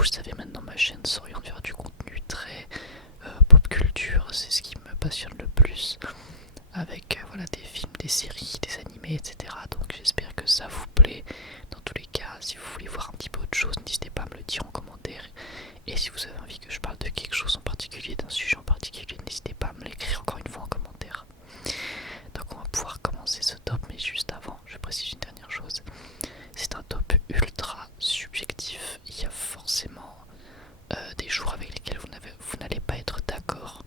vous le savez maintenant, ma chaîne s'oriente vers du contenu très pop culture, c'est ce qui me passionne le plus, avec voilà, des films, des séries, des animés, etc. Donc j'espère que ça vous plaît. Dans tous les cas, si vous voulez voir un petit peu autre chose, n'hésitez pas à me le dire en commentaire. Et si vous avez envie que je parle de quelque chose en particulier, d'un sujet en particulier, n'hésitez pas à me l'écrire encore une fois en commentaire. Donc on va pouvoir commencer ce top, mais juste avant, je précise une dernière chose. C'est un top ultra subjectif. Il y a forcément des jours avec lesquels vous n'allez pas être d'accord.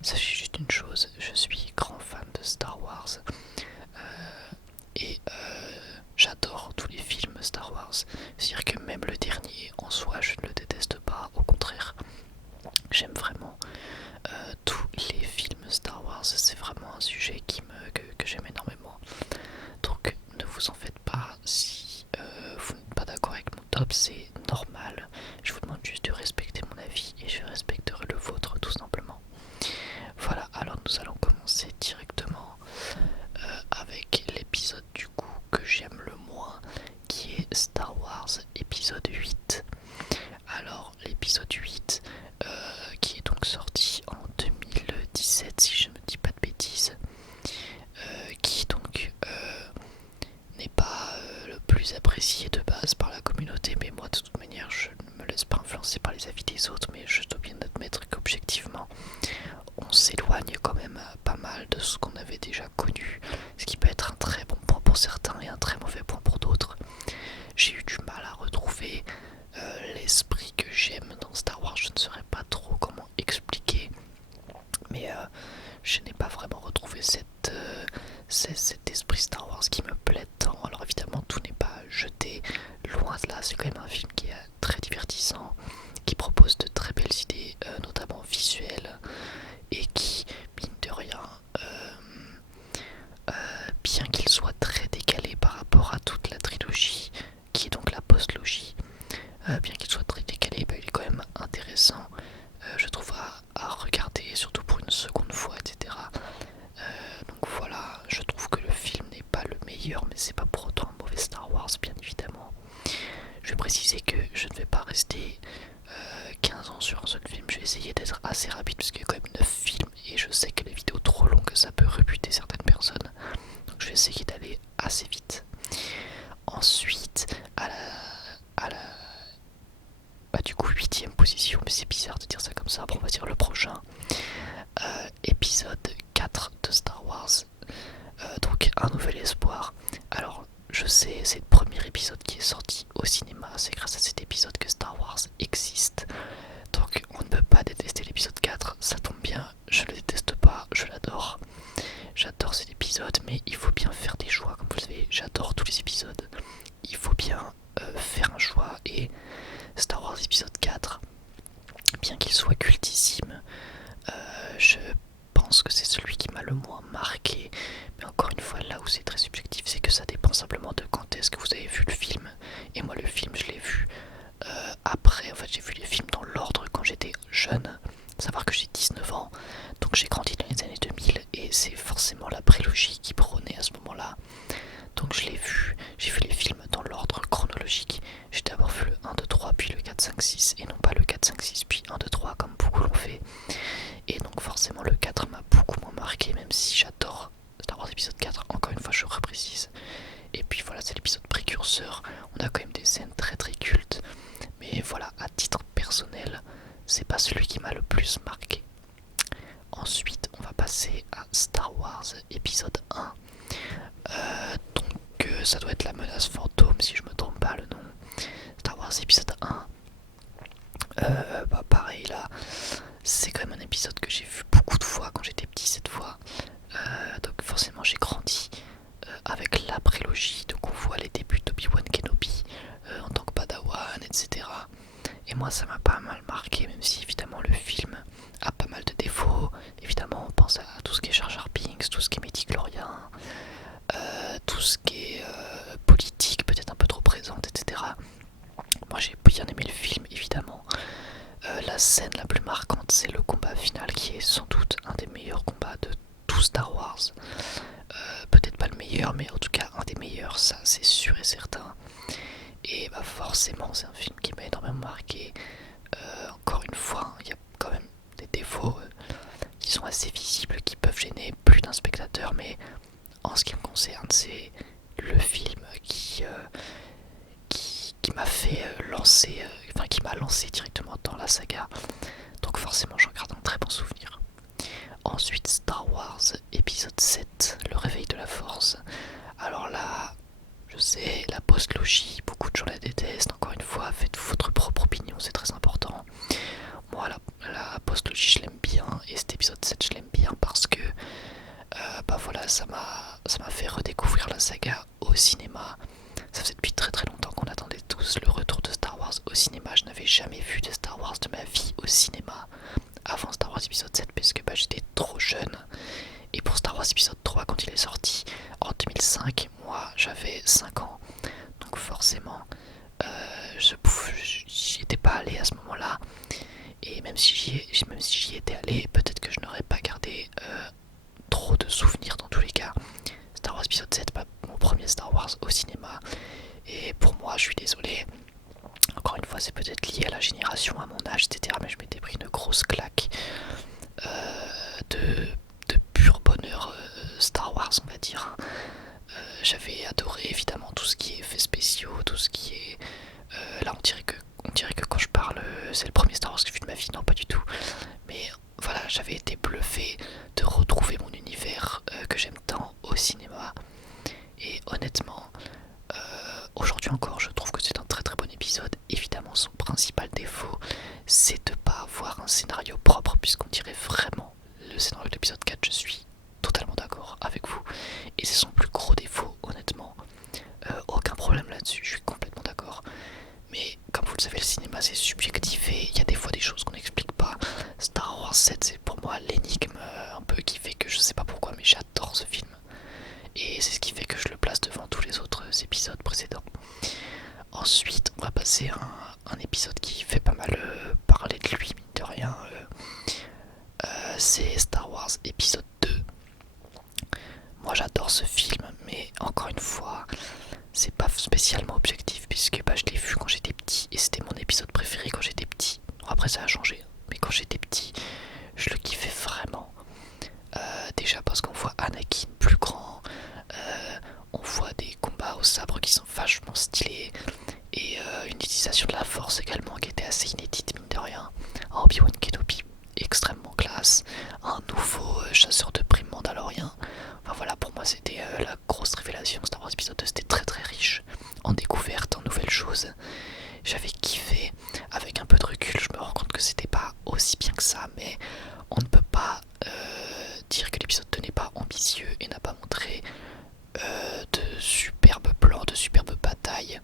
Sachez juste une chose, je suis grand fan de Star Wars et j'adore tous les films Star Wars. C'est-à-dire que même le dernier en soi, je ne le déteste pas, au contraire. J'aime vraiment tous les films Star Wars, c'est vraiment un sujet que j'aime énormément. Donc ne vous en faites pas si vous n'êtes pas d'accord avec mon top, c'est normal. Je vous demande juste de respecter mon avis et je respecterai le vôtre tout simplement. Voilà, alors nous allons commencer directement avec l'épisode du coup que j'aime le moins, qui est Star Wars épisode 8. Alors l'épisode 8 qui est donc sorti en 2017 si je ne dis pas de bêtises, qui donc n'est pas le plus apprécié de base par la communauté, mais moi de toute manière je ne me laisse pas influencer par les avis des autres, mais je dois bien admettre qu'objectivement on s'éloigne quand même pas mal de ce qu'on avait déjà connu, ce qui peut être un très bon point pour certains et un très mauvais point pour d'autres. J'ai eu du mal à retrouver l'esprit que j'aime dans Star Wars, je ne saurais pas trop comment expliquer, mais je n'ai pas vraiment retrouvé cet esprit Star Wars qui me plaît tant. Alors évidemment tout n'est pas jeté, loin de là, c'est quand même un film qui est très divertissant, qui propose de très belles idées, notamment visuelles, et qui, mine de rien, bien qu'il soit très décalé par rapport à toute la trilogie, qui est donc la post-logie, bien qu'il soit très décalé, il est quand même intéressant, je trouve, à regarder, surtout pour une seconde fois, etc. Donc voilà, je trouve que le film n'est pas le meilleur, mais c'est pas pour autant un mauvais Star Wars, bien évidemment. Je vais préciser que je ne vais pas rester 15 ans sur un seul film, je vais essayer d'être assez rapide parce qu'il y a quand même 9 films et je sais que les vidéos trop longues ça peut rebuter certaines personnes, donc je vais essayer d'aller assez vite. Ensuite, à la bah du coup 8ème position, mais c'est bizarre de dire ça comme ça, bon on va dire le prochain, épisode 4 de Star Wars, donc Un Nouvel Espoir. Alors je sais, c'est le premier épisode qui est sorti au cinéma, c'est grâce à cet épisode que Star Wars existe. Donc on ne peut pas détester l'épisode 4, ça tombe bien, je le déteste pas, je l'adore. J'adore cet épisode, mais il faut bien faire des choix, comme vous le savez, j'adore tous les épisodes. Il faut bien faire un choix, et Star Wars épisode 4, bien qu'il soit cultissime, je pense que c'est celui qui m'a le moins marqué. Mais encore une fois, là où c'est très subjectif, c'est que ça dépend simplement de quand est-ce que vous avez vu le film. Et moi le film je l'ai vu après, en fait j'ai vu les films dans l'ordre quand j'étais jeune, savoir que j'ai 19 ans, donc j'ai grandi dans les années 2000 et c'est forcément la prélogie qui prônait à ce moment-là. Donc j'ai vu les films dans l'ordre chronologique. J'ai d'abord vu le 1, 2, 3, puis le 4, 5, 6, et non pas le 4, 5, 6, puis 1, 2, 3 comme beaucoup l'ont fait. Et donc forcément le 4 m'a beaucoup moins marqué, même si j'adore Star Wars épisode 4, encore une fois je reprécise. Et puis voilà, c'est l'épisode précurseur, on a quand même des scènes très très cultes, mais voilà, à titre personnel, c'est pas celui qui m'a le plus marqué. Ensuite, on va passer à Star Wars épisode 1. Ça doit être la menace fantôme si je me trompe pas le nom. Star Wars épisode 1. Bah pareil là, c'est quand même un épisode que j'ai vu beaucoup de fois quand j'étais petit cette fois. Donc forcément j'ai grandi avec la prélogie, donc on voit les débuts d'Obi-Wan Kenobi en tant que Padawan, etc. Et moi ça m'a pas mal marqué, même si évidemment le film a pas mal de défauts. Évidemment on pense à tout ce qui est Jar Jar Binks, tout ce qui est Midi-Chlorien, tout ce qui est politique peut-être un peu trop présente, etc. Moi j'ai bien aimé le film évidemment. La scène la plus marquante c'est le combat final qui est sans doute un des meilleurs combats de tout Star Wars. Peut-être pas le meilleur, mais en tout cas un des meilleurs, ça c'est sûr et certain. Et bah forcément c'est un film qui m'a m'a énormément marqué. Encore une fois, il y a quand même des défauts qui sont assez visibles, qui peuvent gêner plus d'un spectateur, mais en ce qui me concerne, c'est le film qui m'a fait lancer, qui m'a lancé directement dans la saga. Donc forcément, j'en garde un très bon souvenir. Ensuite, Star Wars épisode 7, le réveil de la force. Alors là, je sais, la post-logie, beaucoup de gens la détestent. Encore une fois, faites votre propre opinion, c'est très important. Moi, la post-logie, je l'aime bien, et cet épisode 7, je l'aime bien parce que bah voilà, ça m'a fait redécouvrir la saga au cinéma. Ça faisait depuis très très longtemps qu'on attendait tous le retour de Star Wars au cinéma. Je n'avais jamais vu de Star Wars de ma vie au cinéma avant Star Wars épisode 7 parce que bah, j'étais trop jeune. Et pour Star Wars épisode 3, quand il est sorti en 2005, moi j'avais 5 ans. Donc forcément, j'y étais pas allé à ce moment-là. Et même si j'y étais allé, peut-être que je n'aurais pas gardé trop de souvenirs dans tous les cas. Star Wars épisode 7, pas mon premier Star Wars au cinéma. Et pour moi, je suis désolé. Encore une fois, c'est peut-être lié à la génération, à mon âge, etc. Mais je m'étais pris une grosse claque de pur bonheur Star Wars, on va dire. J'avais adoré évidemment tout ce qui est effets spéciaux, tout ce qui est... là, on dirait que quand je parle, c'est le premier Star Wars que j'ai vu de ma vie. Non, pas du tout. Mais voilà, j'avais été bluffé de retrouver mon univers que j'aime tant au cinéma. Et honnêtement, aujourd'hui encore, je trouve que c'est un très très bon épisode. Évidemment, son principal défaut, c'est de ne pas avoir un scénario propre, puisqu'on dirait vraiment le scénario de l'épisode 4, je suis totalement d'accord avec vous. Et c'est son plus gros défaut, honnêtement. Aucun problème là-dessus, je suis complètement d'accord. Mais comme vous le savez, le cinéma c'est subjectif et il y a des fois des choses qu'on n'explique pas. Star Wars 7, c'est pour moi l'énigme un peu qui fait que je sais pas pourquoi, mais j'adore ce film. Et c'est ce qui fait que je le place devant tous les autres épisodes précédents. Ensuite, on va passer à un épisode qui fait pas mal parler de lui, mine de rien. C'est Star Wars épisode 2. Moi j'adore ce film, mais encore une fois, c'est pas spécialement objectif puisque bah, je l'ai vu quand j'étais petit et c'était mon épisode préféré quand j'étais petit. Bon, après ça a changé, mais quand j'étais petit, je le kiffais vraiment. Déjà parce qu'on voit Anakin plus grand, on voit des combats au sabre qui sont vachement stylés et une utilisation de la force également qui était assez inédite mine de rien. Obi-Wan Kenobi extrêmement classe, un nouveau chasseur de primes mandalorien. Enfin voilà, pour moi c'était la grosse révélation. Star Wars épisode 2, c'était très très riche en découvertes, en nouvelles choses. J'avais kiffé. Avec un peu de recul, je me rends compte que c'était pas aussi bien que ça, mais on ne peut pas dire que l'épisode 2 n'est pas ambitieux et n'a pas montré de superbes plans, de superbes batailles.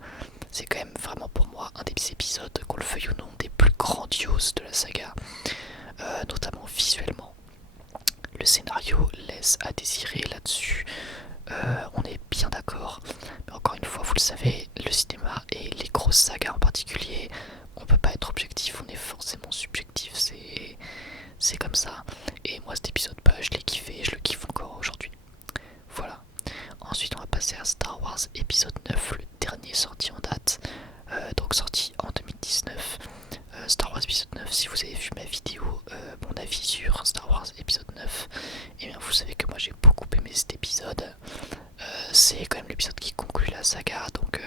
C'est quand même vraiment pour moi un des épisodes, qu'on le veuille ou non, des plus grandioses de la saga, notamment visuellement. Le scénario laisse à désirer là-dessus, on est bien d'accord, mais encore une fois, vous le savez, le cinéma et les grosses sagas en particulier, on peut pas être objectif, on est forcément subjectif, c'est comme ça. Et moi cet épisode, bah, je l'ai kiffé, je le kiffe encore aujourd'hui. Voilà. Ensuite on va passer à Star Wars épisode 9, le dernier sorti en date, donc sorti en 2019. Star Wars épisode 9, si vous avez vu ma vidéo, mon avis sur Star Wars épisode 9, et bien vous savez que moi j'ai beaucoup aimé cet épisode. C'est quand même l'épisode qui conclut la saga, donc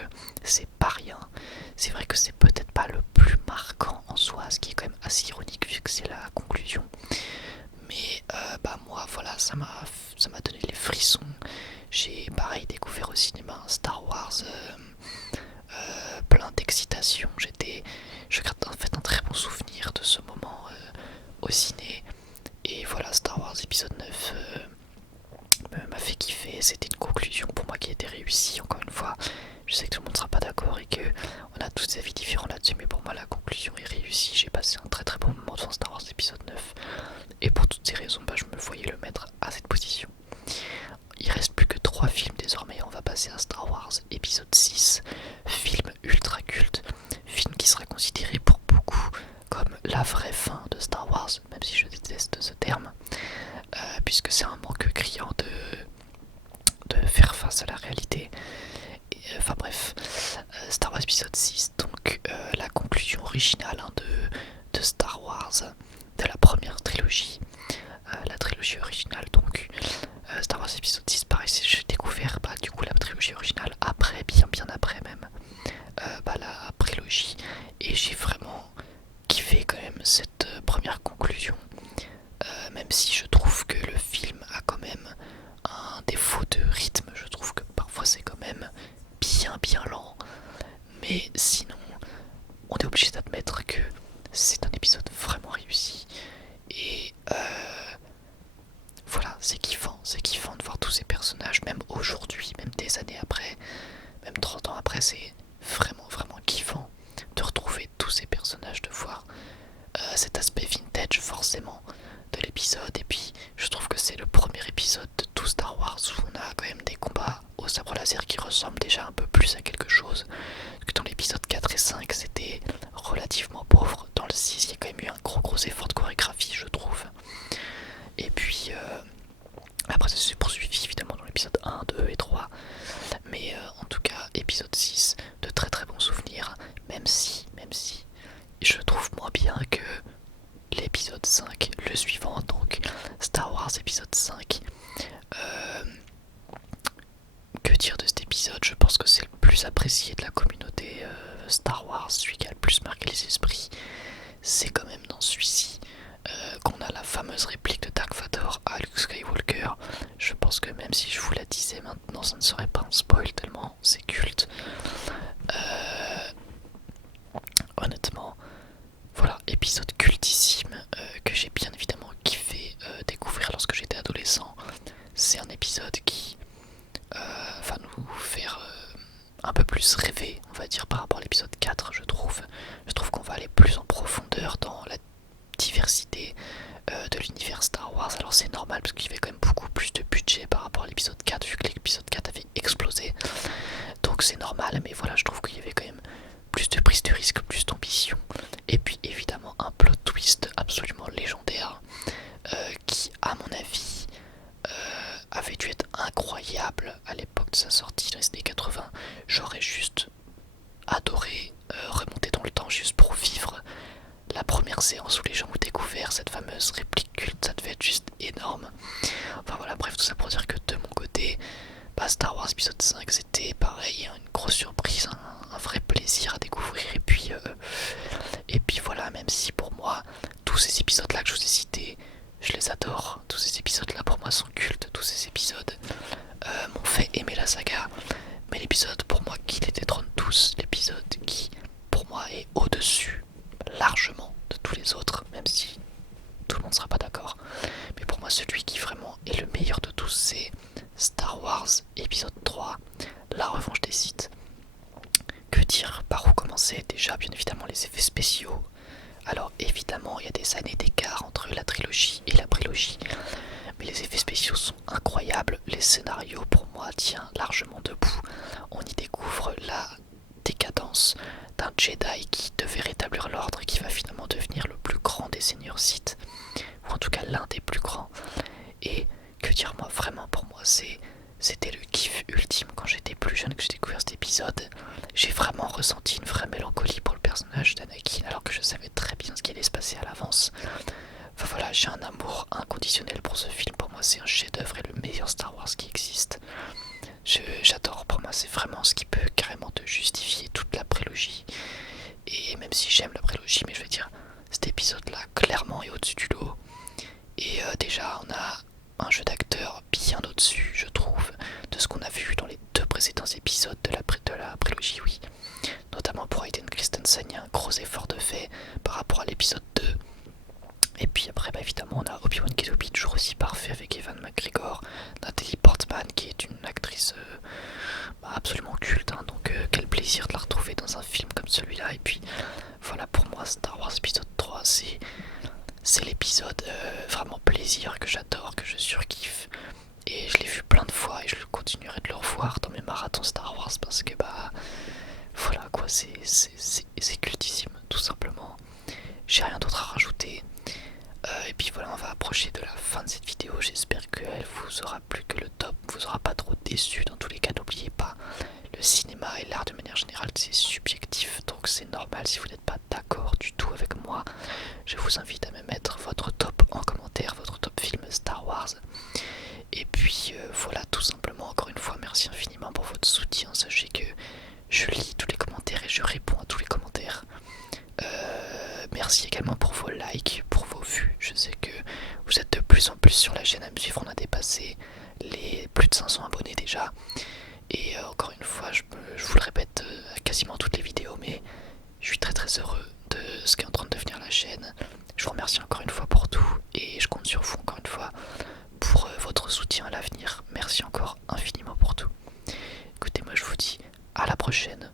c'est pas rien. C'est vrai que c'est peut-être pas le plus marquant en soi, ce qui est quand même assez ironique vu que c'est la conclusion. Mais bah moi voilà, ça m'a donné les frissons. J'ai pareil découvert au cinéma un Star Wars plein d'excitation. Je garde en fait un très bon souvenir de ce moment au ciné. Et voilà, Star Wars épisode 9 m'a fait kiffer. C'était une conclusion pour moi qui était réussie. Encore une fois, je sais que tout le monde ne sera pas d'accord et que on a tous des avis différents là-dessus, mais pour moi la conclusion est réussie. J'ai passé un très très bon moment devant Star Wars épisode 9 et pour toutes ces raisons, bah, je me voyais le mettre à cette position. Il reste plus que 3 films désormais. On va passer à Star Wars épisode 6, film ultra culte, film qui sera considéré pour beaucoup comme la vraie fin de Star Wars, même si je déteste ce terme, puisque c'est un manque criant de faire face à la réalité. Enfin bref, Star Wars épisode 6, donc donc la conclusion originale hein, de Star Wars, de la première trilogie, la trilogie originale donc. Star Wars épisode 6, pareil, j'ai découvert du coup la trilogie originale après, bien après même, la prélogie, et j'ai vraiment kiffé quand même cette première conclusion, même si je trouve que le film a quand même un défaut de rythme, je trouve que parfois c'est quand même bien lent, mais sinon on est obligé d'admettre que c'est un épisode vraiment réussi, et voilà, c'est kiffant de voir tous ces personnages, même aujourd'hui, même des années après, même 30 ans après, c'est vraiment kiffant de retrouver tous ces personnages, de voir cet aspect vintage forcément de l'épisode. Et puis je trouve que c'est le premier épisode de tout Star Wars où on a quand même des combats au sabre laser qui ressemblent déjà un peu plus à quelque chose que dans l'épisode 4 et 5 c'était relativement pauvre. Dans le 6 il y a quand même eu un gros effort de chorégraphie je trouve. Et puis après ça s'est poursuivi évidemment dans l'épisode 1, 2 et 3. Mais en tout cas épisode 6 de très bons souvenirs, même si je trouve moins bien que l'épisode 5, le suivant, donc Star Wars épisode 5. Que dire de cet épisode? Je pense que c'est le plus apprécié de la communauté Star Wars, celui qui a le plus marqué les esprits. C'est quand même dans celui-ci qu'on a la fameuse réplique de Dark Vador à Luke Skywalker. Je pense que même si je vous la disais maintenant, ça ne serait pas un spoil tellement c'est culte. Honnêtement, voilà, épisode cultissime que j'ai bien évidemment kiffé découvrir lorsque j'étais adolescent. C'est un épisode qui va nous faire un peu plus rêver, on va dire, par rapport à l'épisode 4, je trouve. Je trouve qu'on va aller plus en profondeur dans la diversité de l'univers Star Wars. Alors c'est normal parce qu'il y avait quand même beaucoup plus de budget par rapport à l'épisode 4, vu que l'épisode 4 avait explosé. Donc c'est normal, mais voilà, je trouve qu'il y avait quand même plus de prise de risque, plus d'ambition. Et puis évidemment un plot twist absolument légendaire qui, à mon avis, avait dû être incroyable à l'époque de sa sortie dans les années 80. J'aurais juste adoré remonter dans le temps juste pour vivre la première séance où les gens ont découvert cette fameuse réplique culte. Ça devait être juste énorme. Enfin voilà, bref, tout ça pour dire que de mon côté, Star Wars épisode 5 c'était pareil, une grosse surprise, un vrai plaisir à découvrir. Et puis voilà, même si pour moi tous ces épisodes là que je vous ai cités, je les adore, tous ces épisodes là pour moi sont cultes, tous ces épisodes m'ont fait aimer la saga. Mais l'épisode pour moi qui les détrône tous, l'épisode qui pour moi est au-dessus largement de tous les autres, même si tout le monde ne sera pas d'accord, mais pour moi celui qui vraiment est le meilleur de tous, c'est Star Wars épisode 3, la revanche des Sith. Que dire, par où commencer? Déjà bien évidemment les effets spéciaux. Alors évidemment il y a des années d'écart entre la trilogie et la prélogie, mais les effets spéciaux sont incroyables. Les scénarios pour moi tiennent largement debout. On y découvre la décadence d'un Jedi qui devait rétablir l'ordre et qui va finalement devenir le plus grand des seigneurs Sith, ou en tout cas l'un des plus grands. Et que dire, moi vraiment pour moi c'était le kiff ultime quand j'étais plus jeune, que j'ai découvert cet épisode. J'ai vraiment ressenti une vraie mélancolie pour le personnage d'Anakin, alors que je savais très bien ce qui allait se passer à l'avance. Enfin voilà, j'ai un amour inconditionnel pour ce film. Pour moi c'est un chef-d'œuvre et le meilleur Star Wars qui existe. J'adore, pour moi c'est vraiment ce qui peut carrément te justifier toute la prélogie. Et même si j'aime la prélogie, mais je veux dire, cet épisode là clairement est au-dessus du lot. Et déjà on a un jeu d'acteur bien au-dessus, je trouve, de ce qu'on a vu dans les deux précédents épisodes de la prélogie, oui. Notamment pour Hayden Christensen, il y a un gros effort de fait par rapport à l'épisode 2. Et puis après, évidemment, on a Obi-Wan Kenobi, toujours aussi parfait avec Ewan McGregor, Natalie Portman, qui est une actrice absolument culte, hein, donc quel plaisir de la retrouver dans un film comme celui-là. Et puis voilà, pour moi, Star Wars épisode 3, c'est l'épisode vraiment plaisir que j'adore, que je surkiffe. Et je l'ai vu plein de fois et je continuerai de le revoir dans mes marathons Star Wars parce que voilà quoi, c'est cultissime tout simplement. J'ai rien d'autre à rajouter. Et puis voilà, on va approcher de la fin de cette vidéo. J'espère qu'elle vous aura plu, que le top vous aura pas trop déçu. Dans tous les cas, n'oubliez pas, le cinéma et l'art de manière générale c'est subjectif, donc c'est normal si vous n'êtes pas d'accord du tout avec moi. Je vous invite à me mettre votre top en commentaire, votre top film Star Wars. Et puis voilà, tout simplement, encore une fois, merci infiniment pour votre soutien. Sachez que je lis tous les commentaires et je réponds à tous les commentaires. Merci également pour vos likes, pour vos vues. Je sais que vous êtes de plus en plus sur la chaîne à me suivre. On a dépassé les plus de 500 abonnés déjà. Et encore une fois, je vous le répète à quasiment toutes les vidéos, mais je suis très très heureux de ce qu'est en train de devenir la chaîne. Je vous remercie encore une fois pour tout et je compte sur vous encore une fois pour votre soutien à l'avenir. Merci encore infiniment pour tout. Écoutez, moi je vous dis à la prochaine.